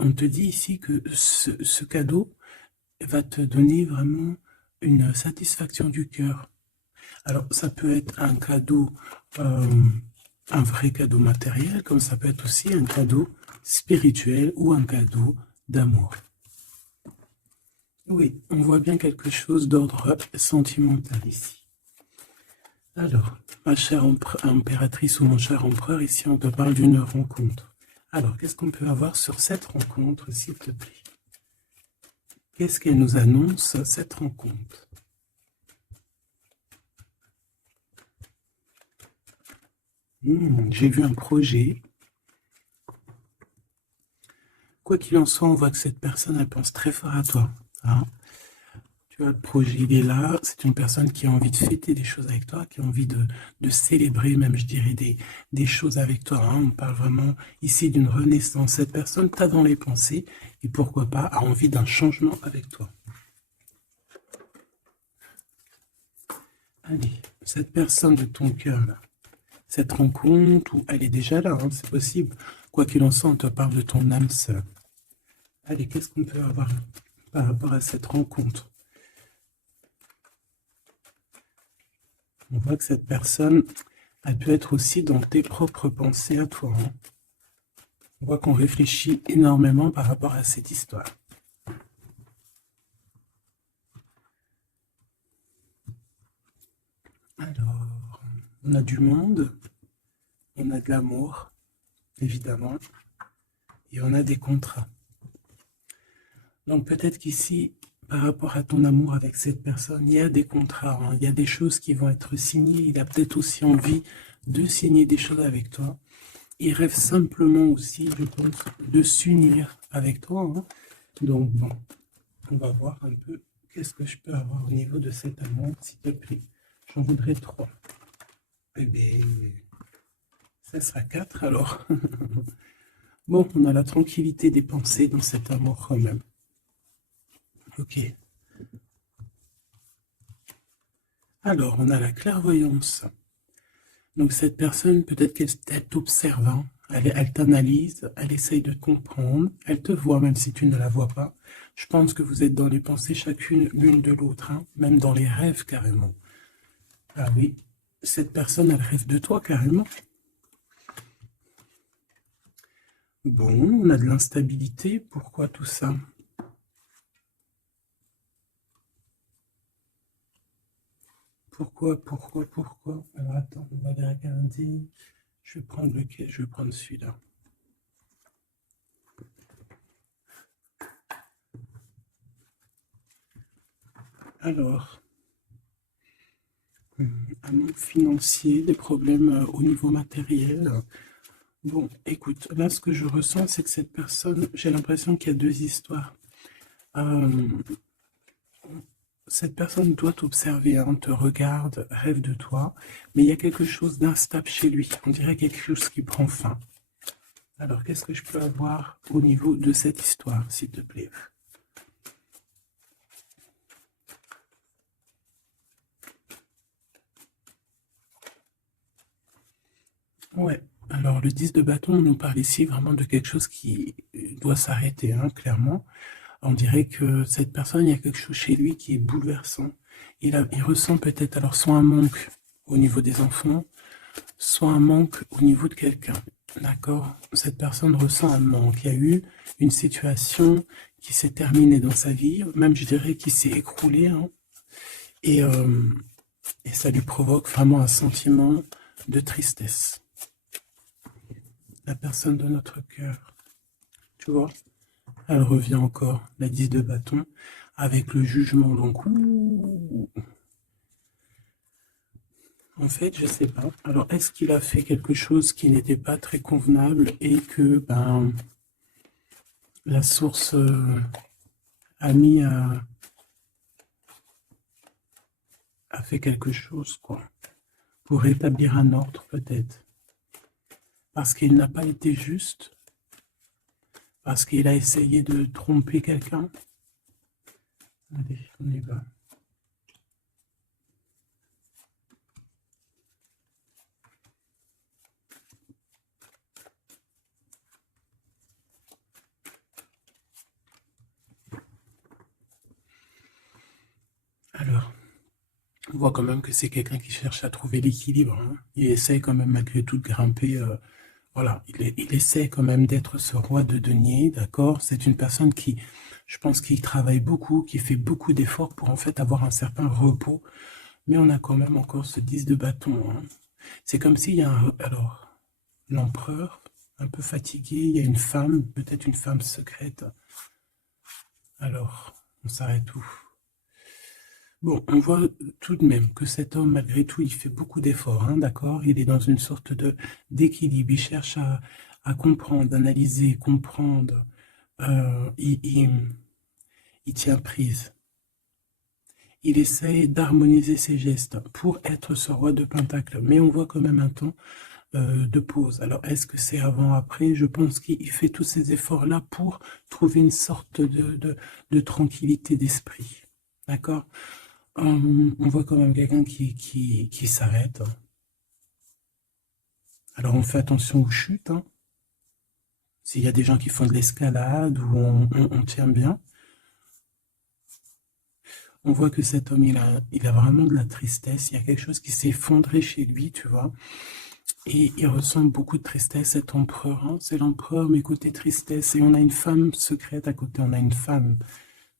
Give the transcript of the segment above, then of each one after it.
on te dit ici que ce cadeau va te donner vraiment une satisfaction du cœur. Alors, ça peut être un cadeau, un vrai cadeau matériel, comme ça peut être aussi un cadeau spirituel ou un cadeau d'amour. Oui, on voit bien quelque chose d'ordre sentimental ici. Alors, ma chère impératrice ou mon cher empereur, ici on te parle d'une rencontre. Alors, qu'est-ce qu'on peut avoir sur cette rencontre, s'il te plaît? Qu'est-ce qu'elle nous annonce, cette rencontre? J'ai vu un projet. Quoi qu'il en soit, on voit que cette personne, elle pense très fort à toi. Hein. Tu vois, le projet, il est là. C'est une personne qui a envie de fêter des choses avec toi, qui a envie de célébrer, même, je dirais, des choses avec toi. Hein. On parle vraiment ici d'une renaissance. Cette personne t'a dans les pensées et pourquoi pas a envie d'un changement avec toi. Allez, cette personne de ton cœur, là, cette rencontre, où elle est déjà là, hein, c'est possible. Quoi qu'il en soit, on te parle de ton âme sœur. Allez, qu'est-ce qu'on peut avoir par rapport à cette rencontre? On voit que cette personne, elle peut être aussi dans tes propres pensées à toi. Hein. On voit qu'on réfléchit énormément par rapport à cette histoire. Alors, on a du monde, on a de l'amour, évidemment, et on a des contrats. Donc peut-être qu'ici, par rapport à ton amour avec cette personne, il y a des contrats, hein, il y a des choses qui vont être signées, il a peut-être aussi envie de signer des choses avec toi. Il rêve simplement aussi, je pense, de s'unir avec toi. Hein. Donc bon, on va voir un peu qu'est-ce que je peux avoir au niveau de cet amour, s'il te plaît. J'en voudrais 3. Eh bien, ça sera 4 alors. Bon, on a la tranquillité des pensées dans cet amour quand même. Ok. Alors, on a la clairvoyance. Donc cette personne, peut-être qu'elle t'observe, hein. Elle t'analyse, elle essaye de te comprendre, elle te voit même si tu ne la vois pas. Je pense que vous êtes dans les pensées chacune l'une de l'autre, hein, même dans les rêves carrément. Ah oui, cette personne, elle rêve de toi carrément. Bon, on a de l'instabilité, pourquoi tout ça? Pourquoi? Alors attends, on va les regarder. Je vais prendre lequel? Je vais prendre celui-là. Alors, un manque financier, des problèmes au niveau matériel. Bon, écoute, là, ce que je ressens, c'est que cette personne, j'ai l'impression qu'il y a deux histoires. Euh, cette personne doit t'observer, hein, te regarde, rêve de toi, mais il y a quelque chose d'instable chez lui. On dirait quelque chose qui prend fin. Alors, qu'est-ce que je peux avoir au niveau de cette histoire, s'il te plaît? Ouais. Alors, le 10 de bâton nous parle ici vraiment de quelque chose qui doit s'arrêter, hein, clairement. On dirait que cette personne, il y a quelque chose chez lui qui est bouleversant. Il ressent peut-être alors soit un manque au niveau des enfants, soit un manque au niveau de quelqu'un. D'accord? Cette personne ressent un manque. Il y a eu une situation qui s'est terminée dans sa vie, même je dirais qui s'est écroulée, hein, et, euh, et ça lui provoque vraiment un sentiment de tristesse. La personne de notre cœur, tu vois? Elle revient encore, la 10 de bâton, avec le jugement. Donc, en fait, je sais pas. Alors, est-ce qu'il a fait quelque chose qui n'était pas très convenable et que ben, la source a mis a fait quelque chose, quoi, pour rétablir un ordre, peut-être. Parce qu'il n'a pas été juste, parce qu'il a essayé de tromper quelqu'un. Allez, on y va. On voit quand même que c'est quelqu'un qui cherche à trouver l'équilibre, hein. Il essaie quand même malgré tout de grimper. Voilà, il essaie quand même d'être ce roi de denier, d'accord? C'est une personne qui, je pense, qui travaille beaucoup, qui fait beaucoup d'efforts pour en fait avoir un certain repos. Mais on a quand même encore ce 10 de bâton, hein. C'est comme s'il y a alors, l'empereur, un peu fatigué, il y a une femme, peut-être une femme secrète. Alors, on s'arrête où? Bon, on voit tout de même que cet homme, malgré tout, il fait beaucoup d'efforts, hein, d'accord? Il est dans une sorte d'équilibre, il cherche à comprendre, analyser, comprendre. Il tient prise. Il essaie d'harmoniser ses gestes pour être ce roi de Pentacle. Mais on voit quand même un temps de pause. Alors, est-ce que c'est avant, après? Je pense qu'il fait tous ces efforts-là pour trouver une sorte de tranquillité d'esprit. D'accord? On voit quand même quelqu'un qui s'arrête. Alors, on fait attention aux chutes, hein. S'il y a des gens qui font de l'escalade ou on tient bien, on voit que cet homme, il a vraiment de la tristesse. Il y a quelque chose qui s'est effondré chez lui, tu vois. Et il ressent beaucoup de tristesse, cet empereur, hein. C'est l'empereur, mais côté tristesse. Et on a une femme secrète à côté, on a une femme,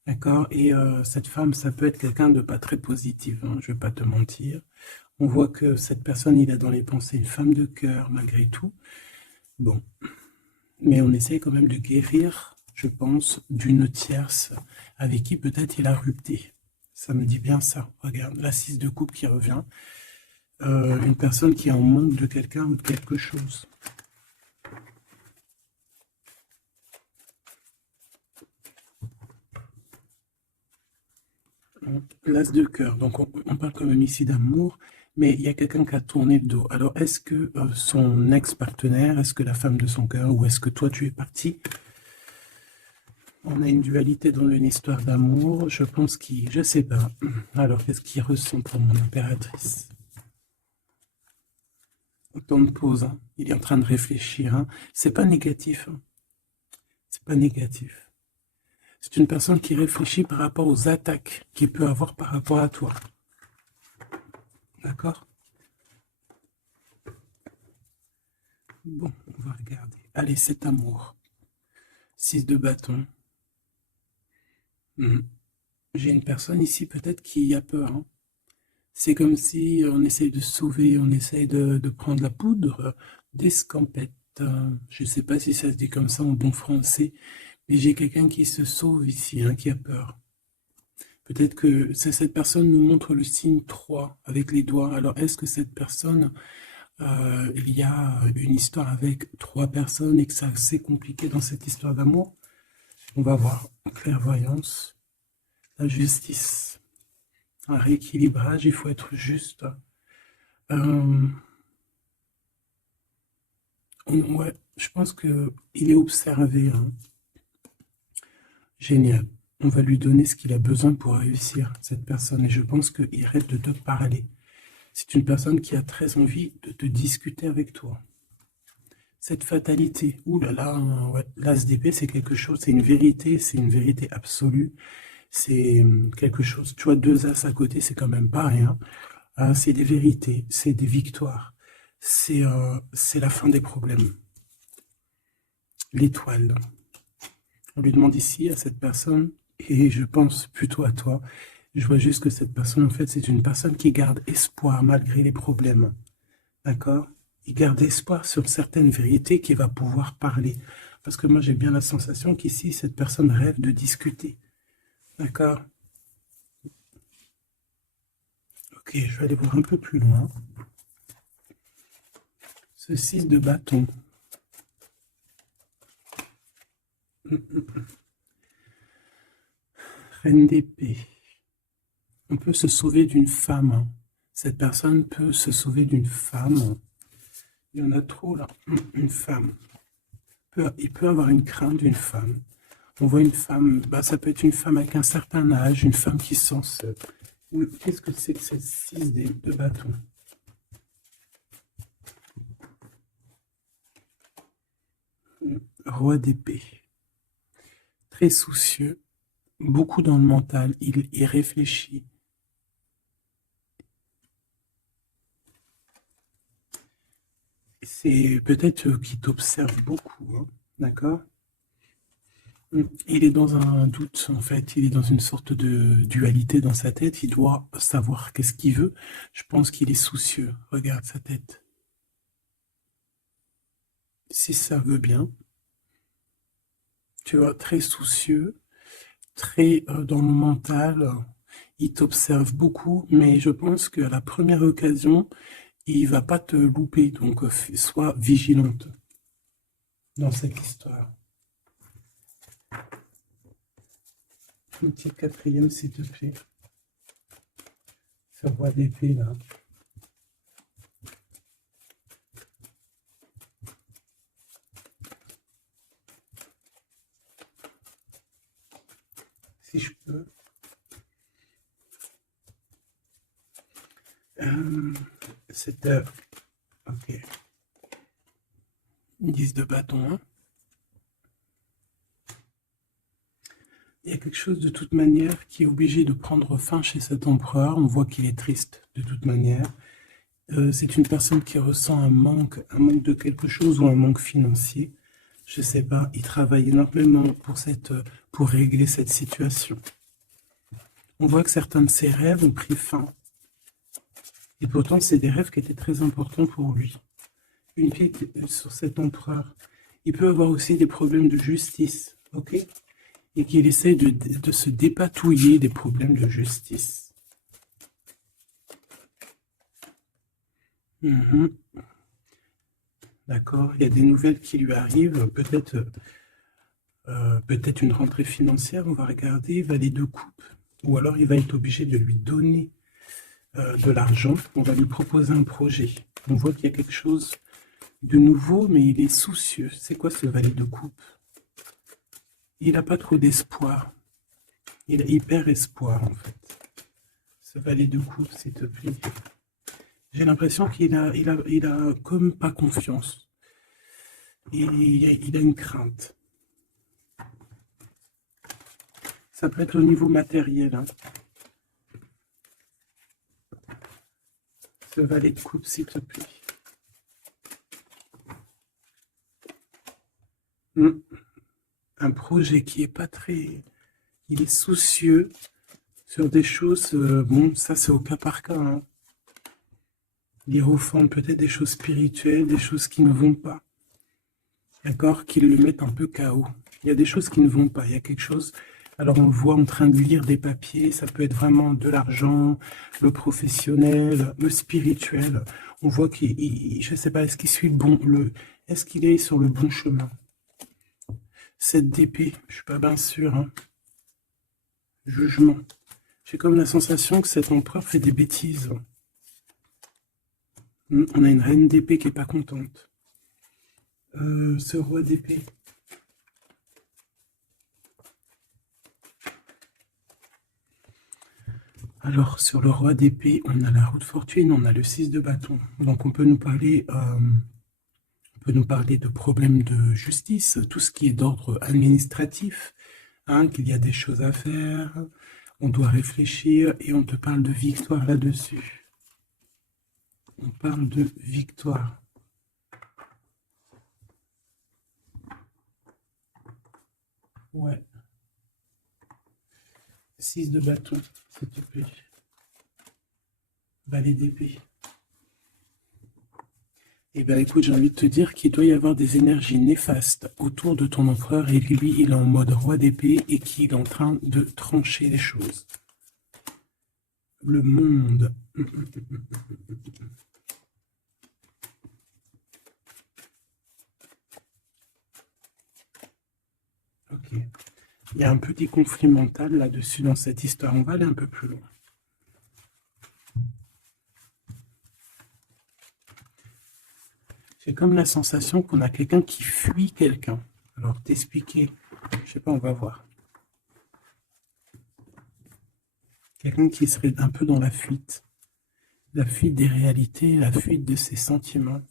d'accord? Et cette femme, ça peut être quelqu'un de pas très positif, hein, je vais pas te mentir. On voit que cette personne, il a dans les pensées une femme de cœur, malgré tout. Bon, mais on essaie quand même de guérir, je pense, d'une tierce avec qui peut-être il a rupté. Ça me dit bien ça. Regarde, la 6 de coupe qui revient. Une personne qui est en manque de quelqu'un ou de quelque chose. L'as de cœur. Donc on parle quand même ici d'amour, mais il y a quelqu'un qui a tourné le dos. Alors est-ce que son ex-partenaire, est-ce que la femme de son cœur, ou est-ce que toi tu es parti? On a une dualité dans une histoire d'amour. Je pense qu'il... Je sais pas. Alors qu'est-ce qu'il ressent pour mon impératrice? Autant de pause, hein. Il est en train de réfléchir, hein. C'est pas négatif, hein. C'est pas négatif. C'est une personne qui réfléchit par rapport aux attaques qu'il peut avoir par rapport à toi. D'accord? Bon, on va regarder. Allez, cet amour. 6 de bâton. J'ai une personne ici peut-être qui a peur, hein. C'est comme si on essaye de sauver, on essaye de prendre la poudre d'escampette. Je ne sais pas si ça se dit comme ça en bon français, mais j'ai quelqu'un qui se sauve ici, hein, qui a peur. Peut-être que cette personne nous montre le signe 3 avec les doigts. Alors, est-ce que cette personne, il y a une histoire avec 3 personnes et que c'est assez compliqué dans cette histoire d'amour? On va voir. Clairvoyance, la justice, un rééquilibrage, il faut être juste. Ouais, je pense qu'il est observé, hein. Génial. On va lui donner ce qu'il a besoin pour réussir, cette personne. Et je pense qu'il rêve de te parler. C'est une personne qui a très envie de te discuter avec toi. Cette fatalité, ouh là là, ouais, l'as d'épée, c'est quelque chose, c'est une vérité absolue. C'est quelque chose, tu vois, 2 as à côté, c'est quand même pas rien. C'est des vérités, c'est des victoires. C'est la fin des problèmes. L'étoile. On lui demande ici à cette personne, et je pense plutôt à toi, je vois juste que cette personne, en fait, c'est une personne qui garde espoir malgré les problèmes. D'accord? Il garde espoir sur certaines vérités qu'il va pouvoir parler. Parce que moi, j'ai bien la sensation qu'ici, cette personne rêve de discuter. D'accord? Ok, je vais aller voir un peu plus loin. Ce 6 de bâton. Reine d'épée. On peut se sauver d'une femme, hein. Cette personne peut se sauver d'une femme. Il y en a trop là. Une femme. Il peut avoir une crainte d'une femme. On voit une femme, bah, ça peut être une femme avec un certain âge, une femme qui se sent seule. Qu'est-ce que c'est que cette 6 de bâton? Roi d'épée. Très soucieux, beaucoup dans le mental, il réfléchit. c'est peut-être qu'il t'observe beaucoup, hein, d'accord? Il est dans un doute, en fait, il est dans une sorte de dualité dans sa tête, il doit savoir qu'est-ce qu'il veut. Je pense qu'il est soucieux, regarde sa tête. Si ça veut bien, tu vois, très soucieux, très dans le mental, il t'observe beaucoup, mais je pense qu'à la première occasion, il va pas te louper, donc sois vigilante dans cette histoire. Un petit quatrième, s'il te plaît. Ce roi d'épée, là. Si je peux. Cette heure. Ok. 10 de bâton, hein. Il y a quelque chose de toute manière qui est obligé de prendre fin chez cet empereur. On voit qu'il est triste de toute manière. C'est une personne qui ressent un manque de quelque chose ou un manque financier. Je sais pas, il travaille énormément pour régler cette situation. On voit que certains de ses rêves ont pris fin. Et pourtant, c'est des rêves qui étaient très importants pour lui. Une pique sur cet empereur. Il peut avoir aussi des problèmes de justice, ok? Et qu'il essaie de se dépatouiller des problèmes de justice. D'accord, il y a des nouvelles qui lui arrivent, peut-être une rentrée financière, on va regarder, valet de coupe, ou alors il va être obligé de lui donner de l'argent, on va lui proposer un projet. On voit qu'il y a quelque chose de nouveau, mais il est soucieux. C'est quoi ce valet de coupe? Il n'a pas trop d'espoir. Il a hyper espoir, en fait. Ce valet de coupe, s'il te plaît. J'ai l'impression qu'il a comme pas confiance. Il a une crainte. Ça peut être au niveau matériel. Hein. Ce valet de coupe, s'il te plaît. Un projet qui est pas très... Il est soucieux sur des choses... bon, ça c'est au cas par cas. Hein. Il refond peut-être des choses spirituelles, des choses qui ne vont pas. D'accord? Qui le mettent un peu KO. Il y a des choses qui ne vont pas. Il y a quelque chose... Alors on le voit en train de lire des papiers, ça peut être vraiment de l'argent, le professionnel, le spirituel. On voit qu'il, je ne sais pas, est-ce qu'il suit est-ce qu'il est sur le bon chemin? Cette d'épée, je suis pas bien sûr. Hein. Jugement. J'ai comme la sensation que cet empereur fait des bêtises. On a une reine d'épée qui est pas contente. Ce roi d'épée. Alors, sur le roi d'épée, on a la roue de fortune, on a le 6 de bâton. Donc, on peut nous parler de problèmes de justice, tout ce qui est d'ordre administratif, hein, qu'il y a des choses à faire, on doit réfléchir et on te parle de victoire là-dessus. On parle de victoire. Ouais. 6 de bâton, s'il te plaît. Valet d'épée. Eh bien, écoute, j'ai envie de te dire qu'il doit y avoir des énergies néfastes autour de ton empereur et lui, il est en mode roi d'épée et qu'il est en train de trancher les choses. Le monde. Ok. Il y a un petit conflit mental là-dessus dans cette histoire. On va aller un peu plus loin. J'ai comme la sensation qu'on a quelqu'un qui fuit quelqu'un. Alors, t'expliquer, je sais pas, on va voir. Quelqu'un qui serait un peu dans la fuite des réalités, la fuite de ses sentiments.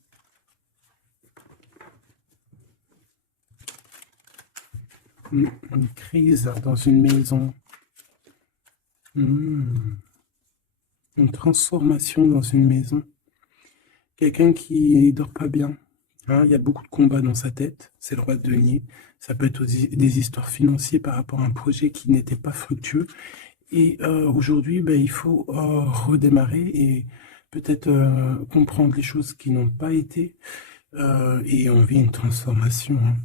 Une crise dans une maison. Une transformation dans une maison. Quelqu'un qui dort pas bien, Hein, il y a beaucoup de combats dans sa tête, c'est le roi de denier. Ça peut être aussi des histoires financières par rapport à un projet qui n'était pas fructueux. Et aujourd'hui, ben, il faut redémarrer et peut-être comprendre les choses qui n'ont pas été. Et on vit une transformation. Hein.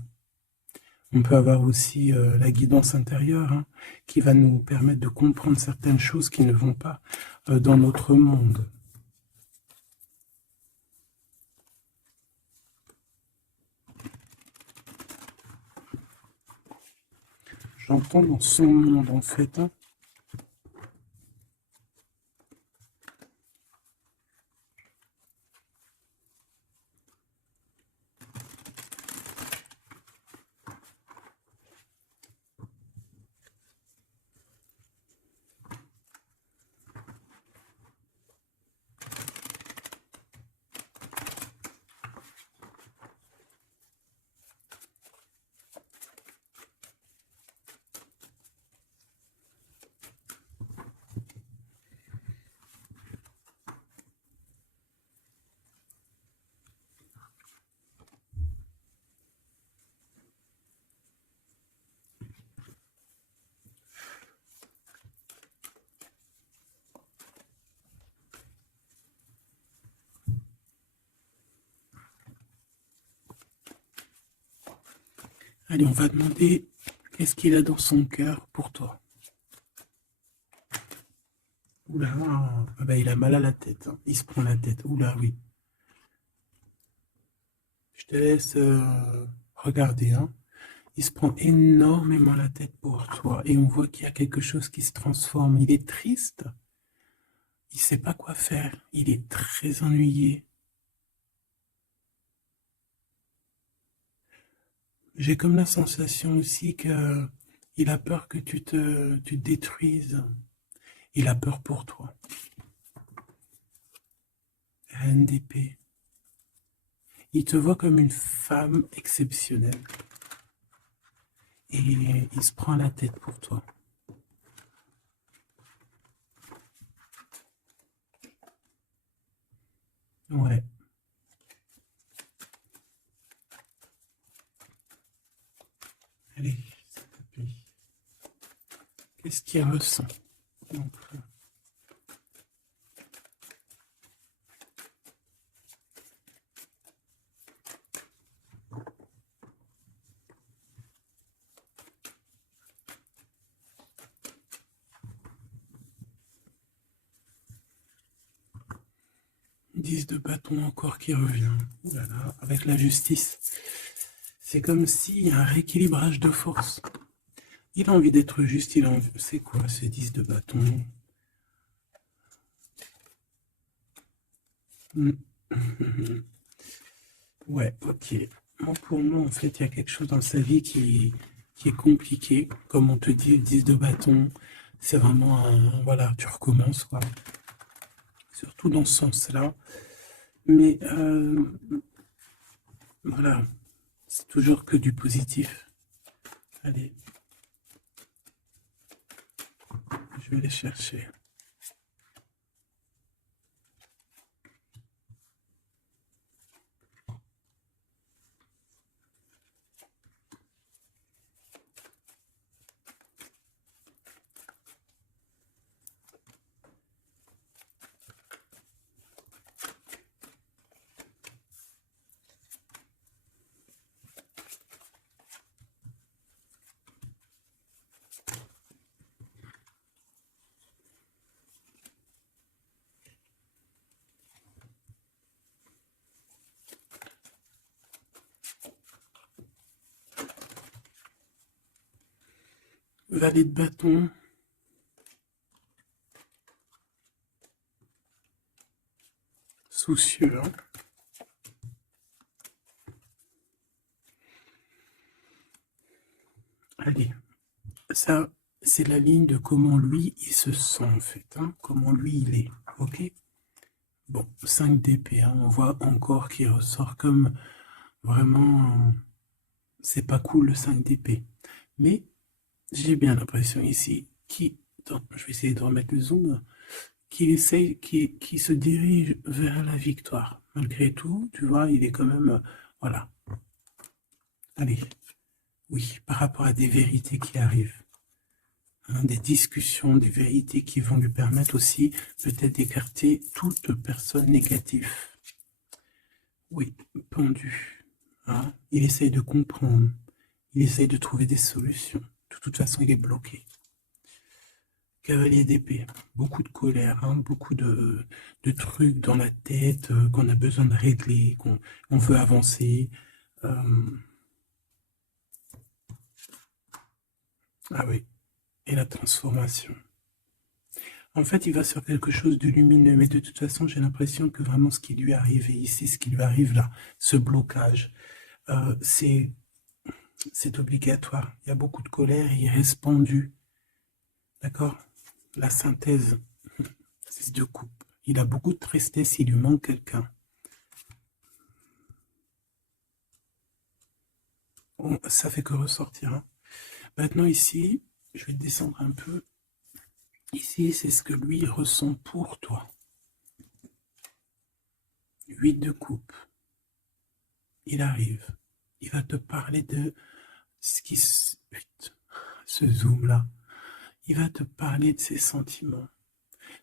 On peut avoir aussi la guidance intérieure hein, qui va nous permettre de comprendre certaines choses qui ne vont pas dans notre monde. J'entends dans son monde en fait. Hein. Allez, on va demander qu'est-ce qu'il a dans son cœur pour toi. Oula, ah bah, il a mal à la tête. Hein. Il se prend la tête. Oula, oui. Je te laisse regarder. Hein. Il se prend énormément la tête pour toi. Et on voit qu'il y a quelque chose qui se transforme. Il est triste. Il ne sait pas quoi faire. Il est très ennuyé. J'ai comme la sensation aussi que il a peur que tu te détruises. Il a peur pour toi. Reine d'épée. Il te voit comme une femme exceptionnelle. Et il se prend la tête pour toi. Ouais. Allez, s'il te plaît. Qu'est-ce qu'il ressent? Donc, 10 de bâton encore qui revient. Ouh là là, avec la justice. C'est comme s'il y a un rééquilibrage de force. Il a envie d'être juste, il a envie... C'est quoi ces 10 de bâton? Ouais, ok. Moi, pour moi, en fait, il y a quelque chose dans sa vie qui est compliqué. Comme on te dit, le 10 de bâton, c'est vraiment un... Voilà, tu recommences, quoi. Surtout dans ce sens-là. Mais voilà, c'est toujours que du positif. Allez, je vais les chercher. Valet de bâton. Soucieux. Hein. Allez, ça, c'est la ligne de comment lui, il se sent en fait. Hein, comment lui, il est. Ok. Bon, 5 d'épée. Hein, on voit encore qu'il ressort comme vraiment... c'est pas cool le 5 d'épée. Mais j'ai bien l'impression ici qui... Attends, je vais essayer de remettre le zoom. Qu'il essaye, qui se dirige vers la victoire. Malgré tout, tu vois, il est quand même Voilà. Allez. Oui, par rapport à des vérités qui arrivent. Hein, des discussions, des vérités qui vont lui permettre aussi peut-être d'écarter toute personne négative. Oui, pendu. Hein, il essaye de comprendre. Il essaye de trouver des solutions. De toute façon, il est bloqué. Cavalier d'épée, beaucoup de colère, hein, beaucoup de trucs dans la tête qu'on a besoin de régler, qu'on veut avancer. Ah oui, et la transformation. En fait, il va sur quelque chose de lumineux, mais de toute façon, j'ai l'impression que vraiment ce qui lui est arrivé ici, ce qui lui arrive là, ce blocage, c'est obligatoire. Il y a beaucoup de colère et il reste pendu. D'accord? La synthèse, c'est de coupe. Il a beaucoup de tristesse, il lui manque quelqu'un. Bon, ça fait que ressortir. Hein. Maintenant ici, je vais descendre un peu. Ici, c'est ce que lui ressent pour toi. 8 de coupe. Il arrive. Il va te parler de ce qui se... Ce zoom-là. Il va te parler de ses sentiments.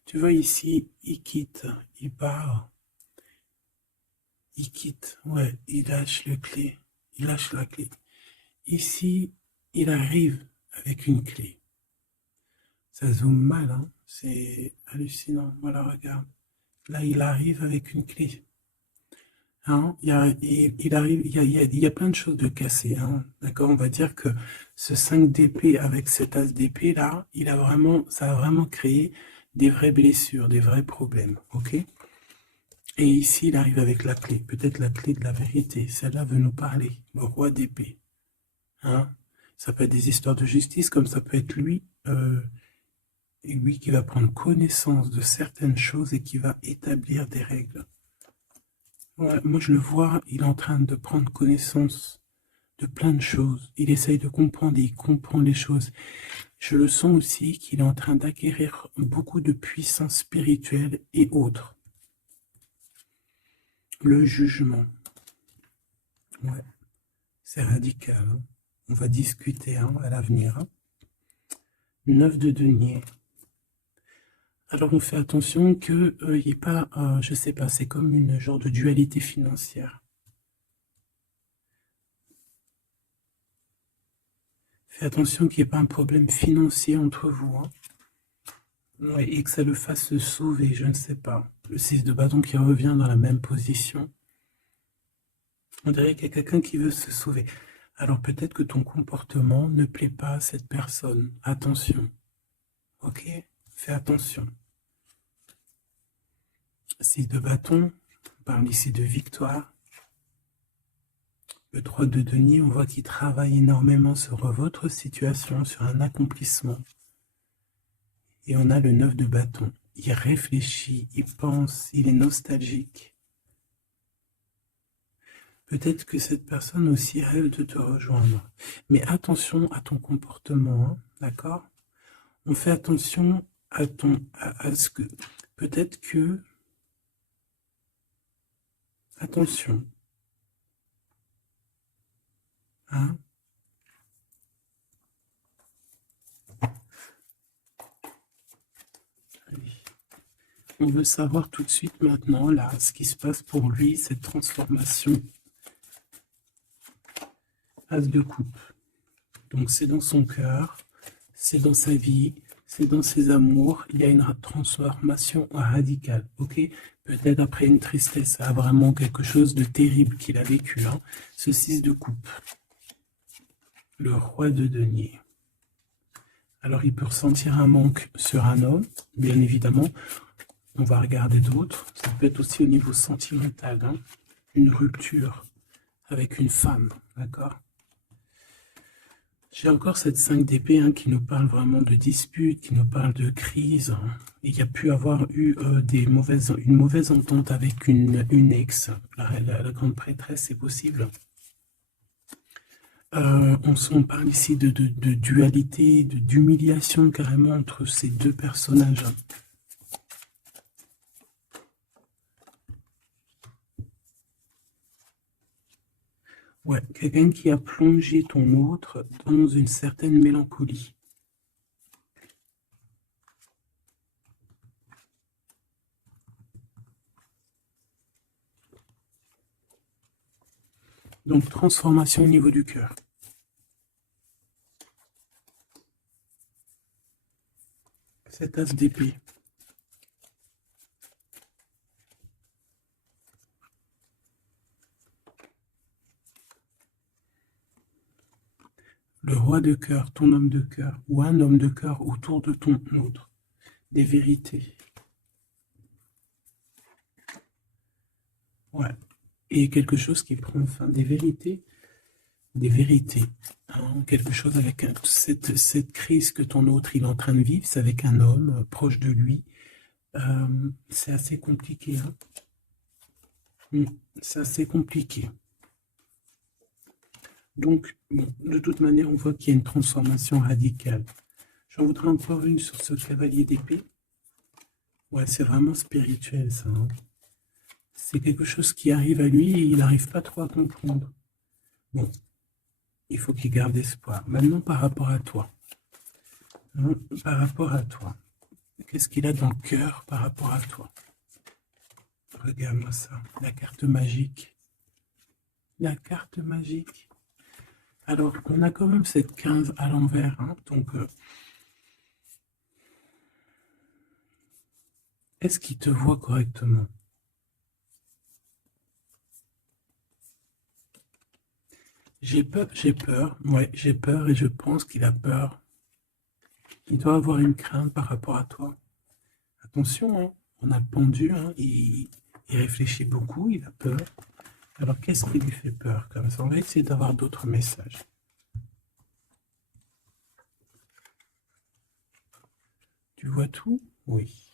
Tu vois ici, il quitte, il part. Il quitte, ouais, il lâche le clé. Il lâche la clé. Ici, il arrive avec une clé. Ça zoome mal, hein? C'est hallucinant. Voilà, regarde. Là, il arrive avec une clé. Hein? Il arrive, il y a plein de choses de cassées. Hein? D'accord? On va dire que ce 5 d'épée avec cet as d'épée là, ça a vraiment créé des vraies blessures, des vrais problèmes. Ok? Et ici, il arrive avec la clé. Peut-être la clé de la vérité. Celle-là veut nous parler. Le roi d'épée. Hein? Ça peut être des histoires de justice, comme ça peut être lui. Et lui qui va prendre connaissance de certaines choses et qui va établir des règles. Ouais, moi, je le vois, il est en train de prendre connaissance de plein de choses. Il essaye de comprendre et il comprend les choses. Je le sens aussi qu'il est en train d'acquérir beaucoup de puissance spirituelle et autres. Le jugement. Ouais, c'est radical. Hein. On va discuter hein, à l'avenir. Hein. 9 de denier. Alors on fait attention qu'il n'y ait pas, je sais pas, c'est comme une genre de dualité financière. Fais attention qu'il n'y ait pas un problème financier entre vous. Hein. Ouais, et que ça le fasse se sauver, je ne sais pas. Le 6 de bâton qui revient dans la même position. On dirait qu'il y a quelqu'un qui veut se sauver. Alors peut-être que ton comportement ne plaît pas à cette personne. Attention. Ok? Fais attention. 6 de bâton, on parle ici de victoire. Le 3 de denier, on voit qu'il travaille énormément sur votre situation, sur un accomplissement. Et on a le 9 de bâton. Il réfléchit, il pense, il est nostalgique. Peut-être que cette personne aussi rêve de te rejoindre. Mais attention à ton comportement, hein, d'accord? On fait attention à ce que... Peut-être que... Attention. Hein? Allez. On veut savoir tout de suite maintenant, là, ce qui se passe pour lui, cette transformation. As de coupe. Donc c'est dans son cœur, c'est dans sa vie, c'est dans ses amours. Il y a une transformation radicale, ok? Peut-être après une tristesse, ça a vraiment quelque chose de terrible qu'il a vécu. Hein. Ce 6 de coupe. Le roi de denier. Alors il peut ressentir un manque sur un homme, bien évidemment. On va regarder d'autres. Ça peut être aussi au niveau sentimental, hein. Une rupture avec une femme, d'accord? J'ai encore cette 5 d'épée hein, qui nous parle vraiment de dispute, qui nous parle de crise. Hein. Il y a pu avoir eu une mauvaise entente avec une ex. La grande prêtresse, c'est possible. On parle ici de dualité, d'humiliation carrément entre ces deux personnages. Ouais, quelqu'un qui a plongé ton autre dans une certaine mélancolie. Donc, transformation au niveau du cœur. Cet as d'épée. Le roi de cœur, ton homme de cœur, ou un homme de cœur autour de ton autre. Des vérités. Ouais. Et quelque chose qui prend fin. Des vérités. Des vérités. Hein, quelque chose avec cette crise que ton autre il est en train de vivre, c'est avec un homme proche de lui. C'est assez compliqué. Hein. C'est assez compliqué. Donc, bon, de toute manière, on voit qu'il y a une transformation radicale. J'en voudrais encore une sur ce cavalier d'épée. Ouais, c'est vraiment spirituel, ça. Hein. C'est quelque chose qui arrive à lui et il n'arrive pas trop à comprendre. Bon, il faut qu'il garde espoir. Maintenant, par rapport à toi. Hein, par rapport à toi. Qu'est-ce qu'il a dans le cœur par rapport à toi? Regarde-moi ça. La carte magique. La carte magique. Alors, on a quand même cette 15 à l'envers. Hein, donc, est-ce qu'il te voit correctement? J'ai peur, ouais, j'ai peur et je pense qu'il a peur. Il doit avoir une crainte par rapport à toi. Attention, hein, on a le pendu, hein, il réfléchit beaucoup, il a peur. Alors qu'est-ce qui lui fait peur comme ça? On va essayer d'avoir d'autres messages. Tu vois tout? Oui.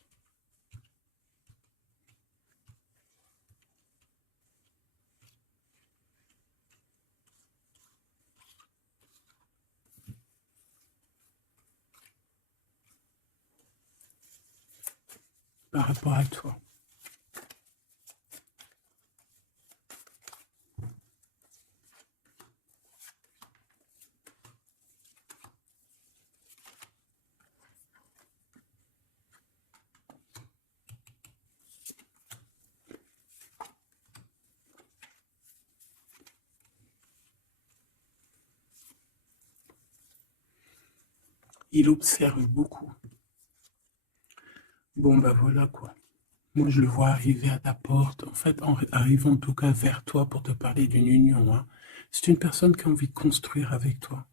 Par rapport à toi. Il observe beaucoup. Bon, bah voilà quoi. Moi, je le vois arriver à ta porte, en fait, arrivant en tout cas vers toi pour te parler d'une union. Hein. C'est une personne qui a envie de construire avec toi.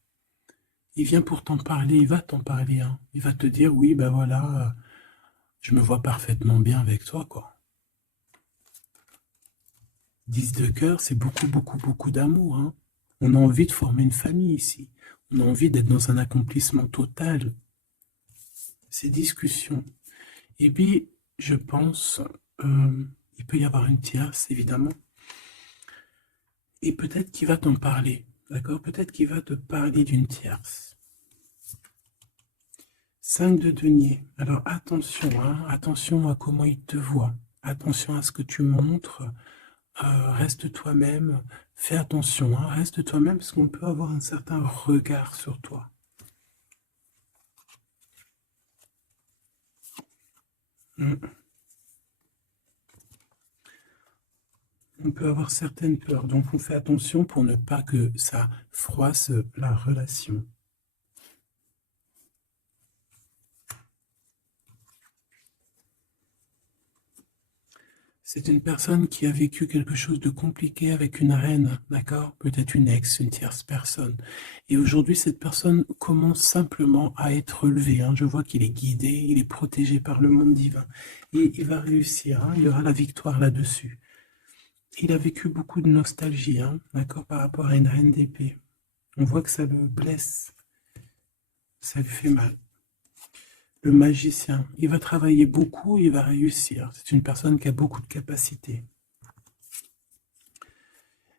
Il vient pour t'en parler, il va t'en parler. Hein. Il va te dire, oui, ben voilà, je me vois parfaitement bien avec toi, quoi. 10 de cœur, c'est beaucoup, beaucoup, beaucoup d'amour. Hein. On a envie de former une famille ici. On a envie d'être dans un accomplissement total. Ces discussions. Et puis, je pense, il peut y avoir une tierce, évidemment. Et peut-être qu'il va t'en parler. D'accord? Peut-être qu'il va te parler d'une tierce. 5 de denier. Alors attention, hein, attention à comment il te voit. Attention à ce que tu montres. Reste toi-même. Fais attention, hein, reste toi-même parce qu'on peut avoir un certain regard sur toi. On peut avoir certaines peurs, donc on fait attention pour ne pas que ça froisse la relation. C'est une personne qui a vécu quelque chose de compliqué avec une reine, d'accord? Peut-être une ex, une tierce personne. Et aujourd'hui, cette personne commence simplement à être relevée. Hein. Je vois qu'il est guidé, il est protégé par le monde divin. Et il va réussir, hein. Il y aura la victoire là-dessus. Il a vécu beaucoup de nostalgie, hein, d'accord, par rapport à une reine d'épée. On voit que ça le blesse, ça lui fait mal. Le magicien, il va travailler beaucoup, il va réussir. C'est une personne qui a beaucoup de capacités.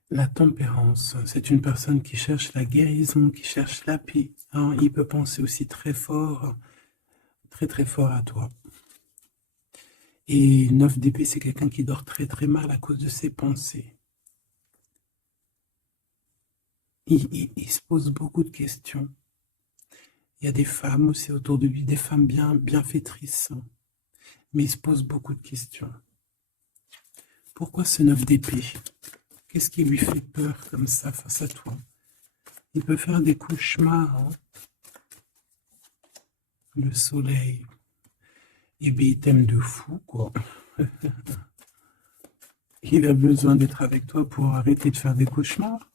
La tempérance, c'est une personne qui cherche la guérison, qui cherche la paix. Hein, il peut penser aussi très fort, très très fort à toi. Et 9 d'épée, c'est quelqu'un qui dort très très mal à cause de ses pensées. il se pose beaucoup de questions. Il y a des femmes aussi autour de lui, des femmes bienfaitrices, mais il se pose beaucoup de questions. Pourquoi ce 9 d'épée? Qu'est-ce qui lui fait peur comme ça face à toi? Il peut faire des cauchemars, hein. Le soleil. Eh bien, il t'aime de fou, quoi. Il a besoin d'être avec toi pour arrêter de faire des cauchemars.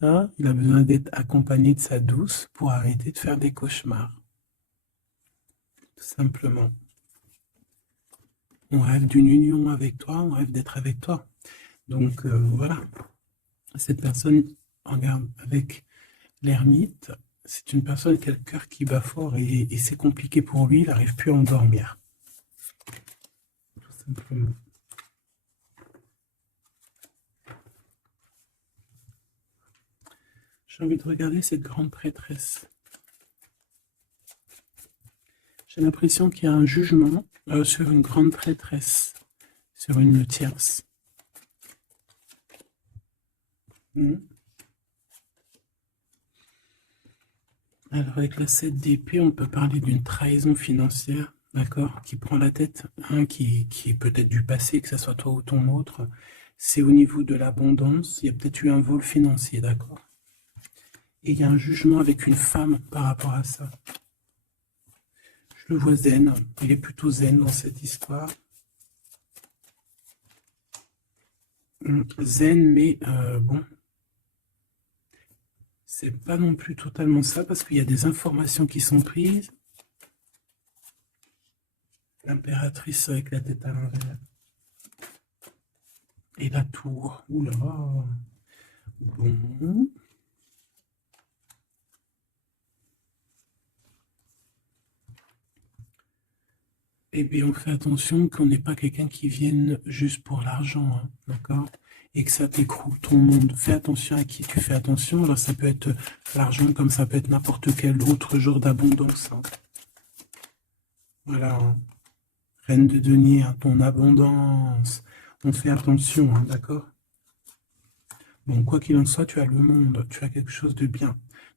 Hein? Il a besoin d'être accompagné de sa douce pour arrêter de faire des cauchemars. Tout simplement. On rêve d'une union avec toi, on rêve d'être avec toi. Donc voilà. Cette personne, regarde, avec l'ermite, c'est une personne qui a le cœur qui bat fort et c'est compliqué pour lui, il n'arrive plus à endormir. Tout simplement. J'ai envie de regarder cette grande prêtresse. J'ai l'impression qu'il y a un jugement sur une grande prêtresse, sur une tierce. Alors avec la 7 d'épée, on peut parler d'une trahison financière, d'accord, qui prend la tête, hein, qui est peut-être du passé, que ce soit toi ou ton autre. C'est au niveau de l'abondance, il y a peut-être eu un vol financier, d'accord. Et il y a un jugement avec une femme par rapport à ça. Je le vois zen, il est plutôt zen dans cette histoire. Zen, mais bon, c'est pas non plus totalement ça, parce qu'il y a des informations qui sont prises. L'impératrice avec la tête à l'envers. Et la tour, oula. Bon. Eh bien, on fait attention qu'on n'ait pas quelqu'un qui vienne juste pour l'argent, hein, d'accord? Et que ça t'écroule ton monde. Fais attention à qui tu fais attention. Alors, ça peut être l'argent comme ça peut être n'importe quel autre genre d'abondance. Hein. Voilà. Hein. Reine de denier, hein, ton abondance. On fait attention, hein, d'accord? Bon, quoi qu'il en soit, tu as le monde. Tu as quelque chose de bien.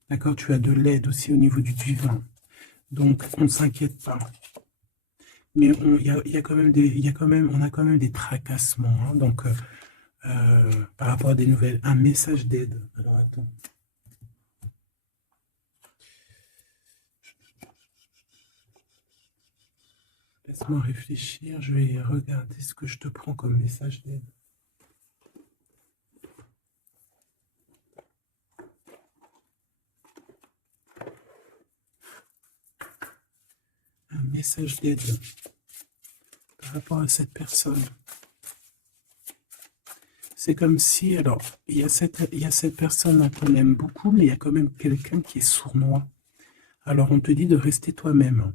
D'accord? Tu as de l'aide aussi au niveau du divin. Donc, on ne s'inquiète pas. Mais il y a quand même on a quand même des tracassements, hein, donc par rapport à des nouvelles, un message d'aide. Alors attends. Laisse-moi réfléchir, je vais regarder ce que je te prends comme message d'aide. Un message d'aide par rapport à cette personne. C'est comme si, alors, il y a cette personne qu'on aime beaucoup, mais il y a quand même quelqu'un qui est sournois. Alors, on te dit de rester toi-même.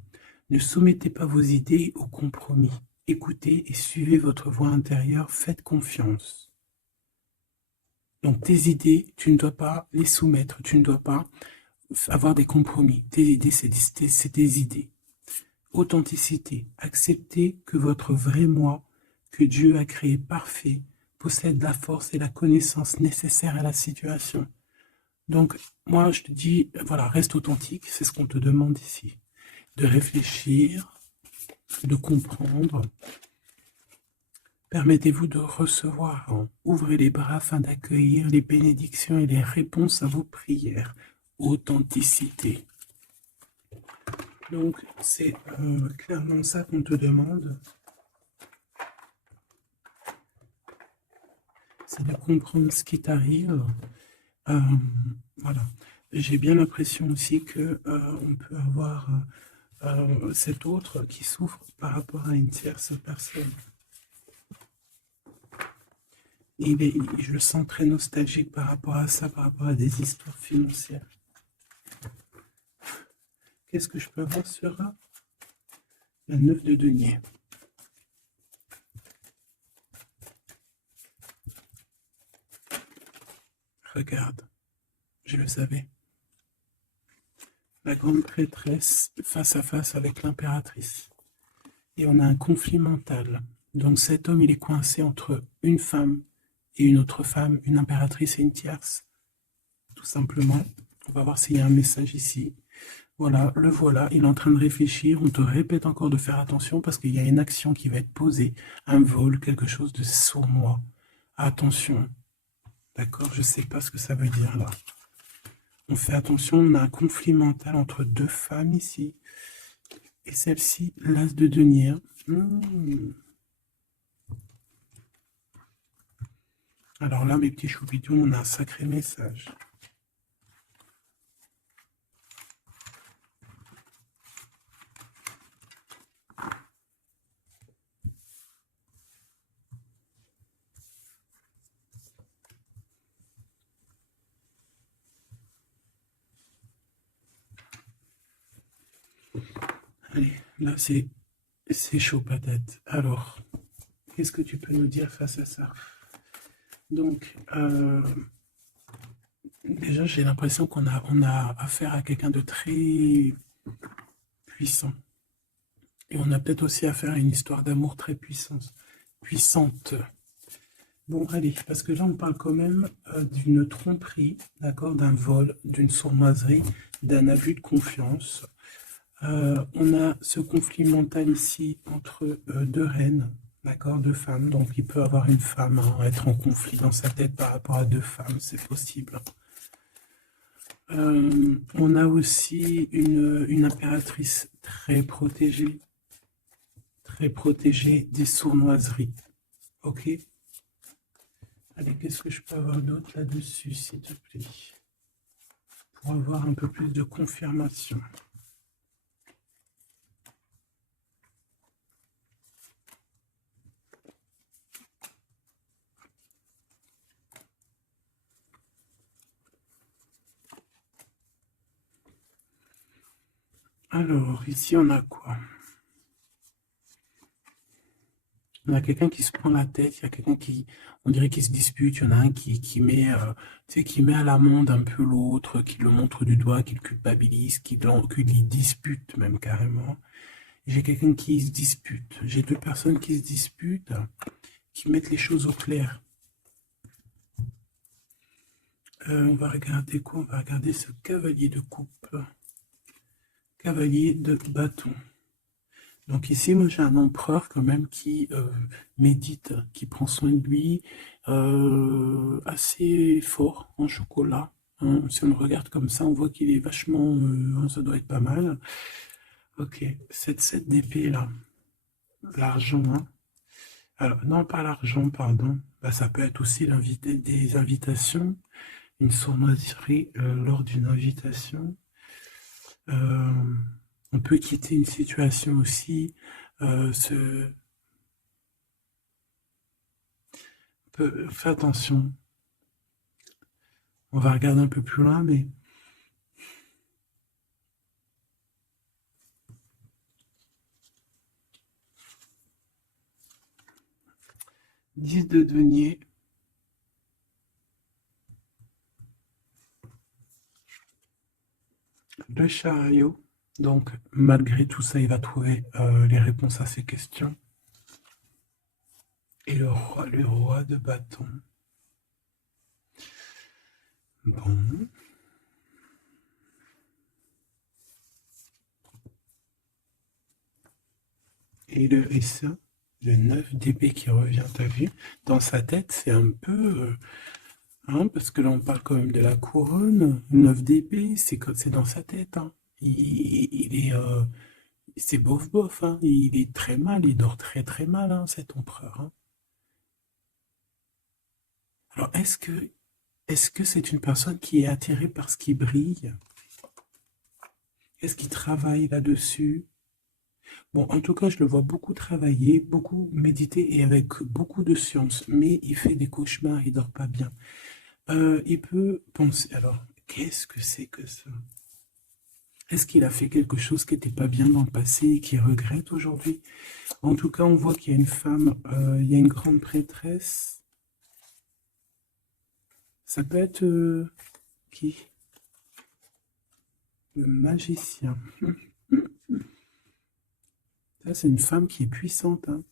Ne soumettez pas vos idées au compromis. Écoutez et suivez votre voix intérieure, faites confiance. Donc, tes idées, tu ne dois pas les soumettre, tu ne dois pas avoir des compromis. Tes idées, c'est tes idées. Authenticité. Acceptez que votre vrai moi, que Dieu a créé parfait, possède la force et la connaissance nécessaires à la situation. Donc, moi, je te dis, voilà, reste authentique, c'est ce qu'on te demande ici. De réfléchir, de comprendre. Permettez-vous de recevoir. Hein. Ouvrez les bras afin d'accueillir les bénédictions et les réponses à vos prières. Authenticité. Donc, c'est clairement ça qu'on te demande. C'est de comprendre ce qui t'arrive. Voilà. J'ai bien l'impression aussi que on peut avoir cet autre qui souffre par rapport à une tierce personne. Je le sens très nostalgique par rapport à ça, par rapport à des histoires financières. Qu'est-ce que je peux avoir sur la 9 de denier? Regarde, je le savais. La grande prêtresse face à face avec l'impératrice. Et on a un conflit mental. Donc cet homme, il est coincé entre une femme et une autre femme, une impératrice et une tierce. tout simplement. On va voir s'il y a un message ici. Voilà, le voilà, il est en train de réfléchir. On te répète encore de faire attention parce qu'il y a une action qui va être posée, un vol, quelque chose de sournois. Attention, d'accord? Je ne sais pas ce que ça veut dire là. On fait attention, on a un conflit mental entre deux femmes ici. Et celle-ci, l'as de denier. Alors là, mes petits choupitons, on a un sacré message. Allez, là, c'est chaud patate. Alors, qu'est-ce que tu peux nous dire face à ça? Donc, déjà, j'ai l'impression qu'on a affaire à quelqu'un de très puissant. Et on a peut-être aussi affaire à une histoire d'amour très puissante. Bon, allez, parce que là, on parle quand même d'une tromperie, d'accord, d'un vol, d'une sournoiserie, d'un abus de confiance. On a ce conflit mental ici entre deux reines, d'accord, deux femmes. Donc, il peut avoir une femme, être en conflit dans sa tête par rapport à deux femmes, c'est possible. On a aussi une impératrice très protégée des sournoiseries. Ok? Allez, qu'est-ce que je peux avoir d'autre là-dessus, s'il te plaît? Pour avoir un peu plus de confirmation. Alors, ici, on a quoi? On a quelqu'un qui se prend la tête, il y a quelqu'un qui, on dirait qu'il se dispute, il y en a un qui met, qui met à l'amende un peu l'autre, qui le montre du doigt, qui le culpabilise, qui le dispute même carrément. J'ai quelqu'un qui se dispute. J'ai deux personnes qui se disputent, qui mettent les choses au clair. On va regarder quoi? On va regarder ce cavalier de coupe. Cavalier de bâton. Donc ici, moi j'ai un empereur quand même qui médite, qui prend soin de lui, assez fort en chocolat. Hein. Si on le regarde comme ça, on voit qu'il est vachement... ça doit être pas mal. Ok, cette 7 d'épée là, l'argent. Hein. Alors, non, pas l'argent, pardon. Bah, ça peut être aussi des invitations, une sournoiserie lors d'une invitation. On peut quitter une situation aussi. Fais attention. On va regarder un peu plus loin, mais 10 de denier. Le chariot. Donc, malgré tout ça, il va trouver les réponses à ses questions. Et le roi de bâton. Bon. Et ça, le 9 d'épée qui revient, t'as vu? Dans sa tête, c'est un peu... hein, parce que là, on parle quand même de la couronne. 9 d'épée, c'est dans sa tête. Hein. Il est... c'est bof bof, hein. Il est très mal, il dort très très mal, hein, cet empereur. Hein. Alors, est-ce que c'est une personne qui est attirée par ce qui brille? Est-ce qu'il travaille là-dessus? Bon, en tout cas, je le vois beaucoup travailler, beaucoup méditer et avec beaucoup de science, mais il fait des cauchemars, il dort pas bien. Il peut penser, alors, qu'est-ce que c'est que ça? Est-ce qu'il a fait quelque chose qui n'était pas bien dans le passé et qu'il regrette aujourd'hui? En tout cas, on voit qu'il y a une femme, il y a une grande prêtresse. Ça peut être qui? Le magicien. Ça, c'est une femme qui est puissante. Hein.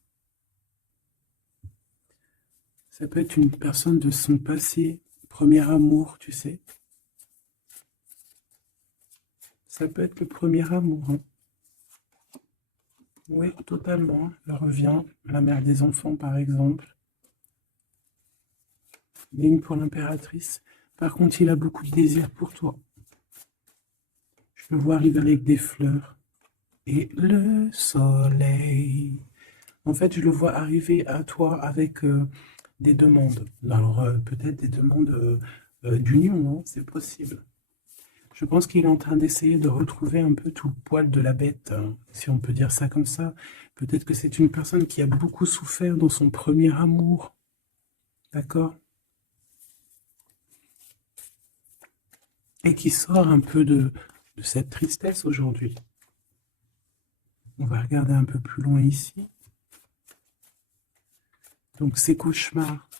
Ça peut être une personne de son passé, premier amour, tu sais. Ça peut être le premier amour, hein. Oui, totalement. Elle revient, la mère des enfants, par exemple. Ligne pour l'impératrice. Par contre, il a beaucoup de désir pour toi. Je le vois arriver avec des fleurs. Et le soleil. En fait, je le vois arriver à toi avec des demandes. Alors, peut-être des demandes d'union, hein, c'est possible. Je pense qu'il est en train d'essayer de retrouver un peu tout le poil de la bête, hein, si on peut dire ça comme ça. Peut-être que c'est une personne qui a beaucoup souffert dans son premier amour. D'accord? Et qui sort un peu de cette tristesse aujourd'hui. On va regarder un peu plus loin ici. Donc, ces cauchemars.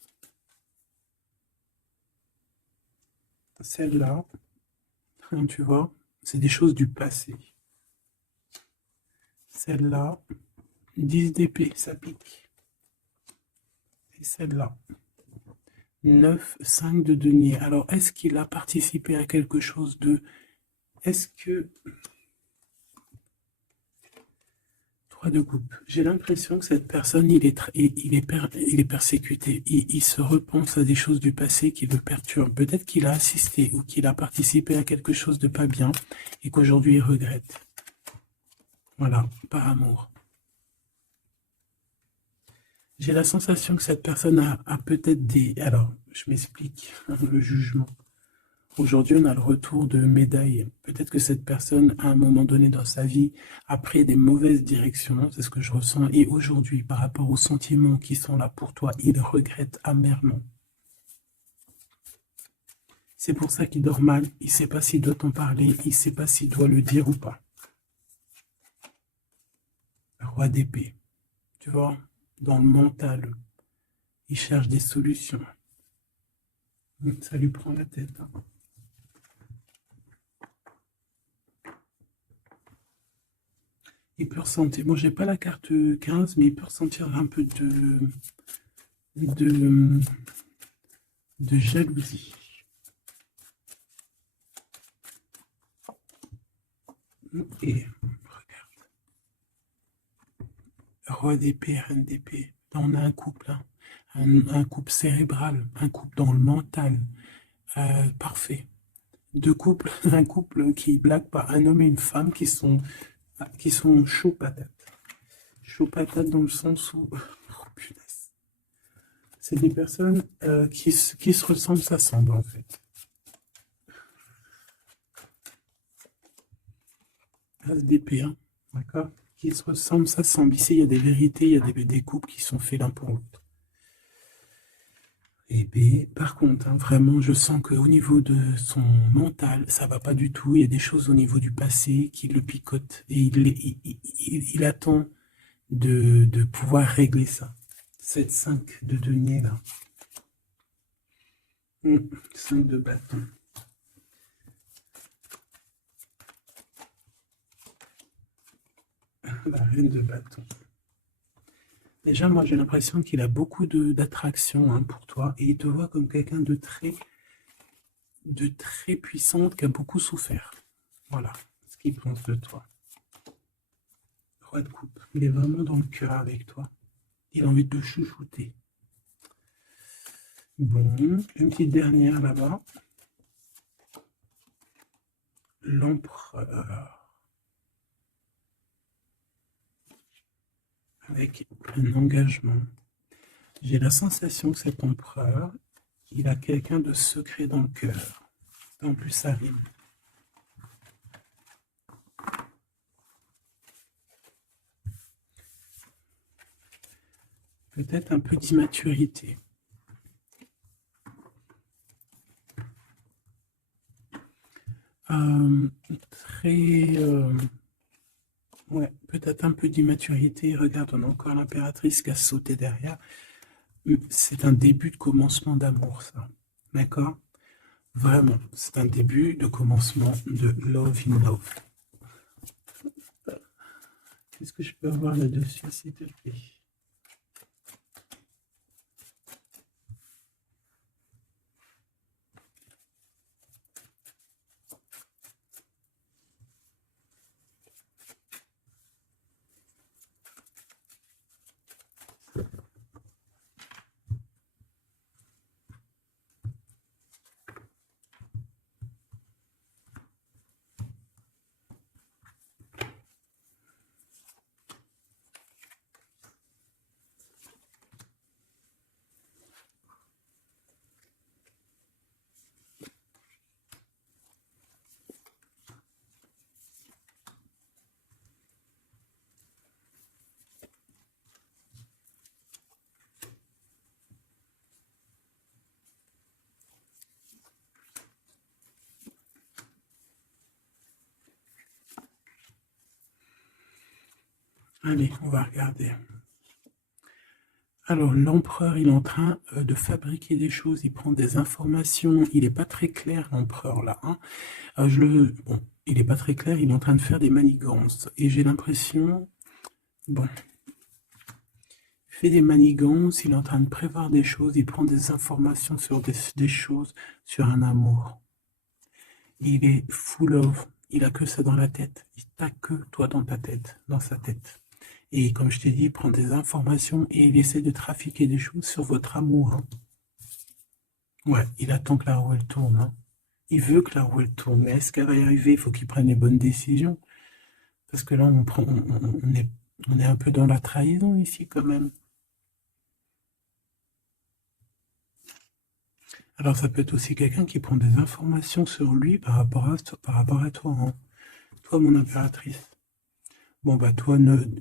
Celle-là, hein, tu vois, c'est des choses du passé. Celle-là, 10 d'épée, ça pique. Et celle-là, 9, 5 de denier. Alors, est-ce qu'il a participé à quelque chose de... Est-ce que... 3 de coupe. J'ai l'impression que cette personne, il est persécuté. Il se repense à des choses du passé qui le perturbent. Peut-être qu'il a assisté ou qu'il a participé à quelque chose de pas bien et qu'aujourd'hui il regrette. Voilà, par amour. J'ai la sensation que cette personne a peut-être des... Alors, je m'explique, hein, le jugement. Aujourd'hui, on a le retour de médaille. Peut-être que cette personne, à un moment donné dans sa vie, a pris des mauvaises directions, c'est ce que je ressens. Et aujourd'hui, par rapport aux sentiments qui sont là pour toi, il regrette amèrement. C'est pour ça qu'il dort mal. Il ne sait pas s'il doit t'en parler. Il ne sait pas s'il doit le dire ou pas. Roi d'épée. Tu vois, dans le mental, il cherche des solutions. Ça lui prend la tête, hein. Il peut ressentir, bon, j'ai pas la carte 15, mais il peut ressentir un peu de, de jalousie. Et regarde, roi d'épée, reine d'épée. Là, on a un couple, hein. Un couple cérébral, un couple dans le mental. Parfait. Deux couples, un couple qui blague pas, un homme et une femme qui sont chauds patates. Chauds patates dans le sens où... Oh, punaise. C'est des personnes qui se ressemblent, s'assemblent en fait. As d'épée, hein, d'accord? Qui se ressemblent, s'assemblent. Ici, il y a des vérités, il y a des couples qui sont faits l'un pour l'autre. Et bien, par contre, hein, vraiment, je sens qu'au niveau de son mental, ça va pas du tout. Il y a des choses au niveau du passé qui le picotent. Et il attend de pouvoir régler ça. Cette 5 de denier, là. 5 de bâton. La reine de bâton. Déjà, moi, j'ai l'impression qu'il a beaucoup d'attraction, hein, pour toi. Et il te voit comme quelqu'un de très puissante qui a beaucoup souffert. Voilà ce qu'il pense de toi. Roi de coupe. Il est vraiment dans le cœur avec toi. Il a envie de te chouchouter. Bon, une petite dernière là-bas. L'empereur. Avec un engagement. J'ai la sensation que cet empereur, il a quelqu'un de secret dans le cœur. En plus, ça rime. Peut-être un peu d'immaturité. Très... ouais, peut-être un peu d'immaturité. Regarde, on a encore l'impératrice qui a sauté derrière. C'est un début de commencement d'amour, ça. D'accord? Vraiment, c'est un début de commencement de love in love. Qu'est-ce que je peux avoir là-dessus, s'il te plaît? Allez, on va regarder. Alors, l'empereur, il est en train de fabriquer des choses, il prend des informations, il n'est pas très clair, l'empereur, là. Hein. Bon, il n'est pas très clair, il est en train de faire des manigances. Et j'ai l'impression, bon, il fait des manigances, il est en train de prévoir des choses, il prend des informations sur des choses, sur un amour. Il est full of, il a que ça dans la tête, il t'a que toi dans ta tête, dans sa tête. Et comme je t'ai dit, il prend des informations et il essaie de trafiquer des choses sur votre amour. Hein. Ouais, il attend que la roue elle tourne. Hein. Il veut que la roue elle tourne, mais est-ce qu'elle va y arriver? Il faut qu'il prenne les bonnes décisions. Parce que là, on est un peu dans la trahison ici quand même. Alors ça peut être aussi quelqu'un qui prend des informations sur lui par rapport à toi. Hein. Toi, mon impératrice. Bon, bah toi,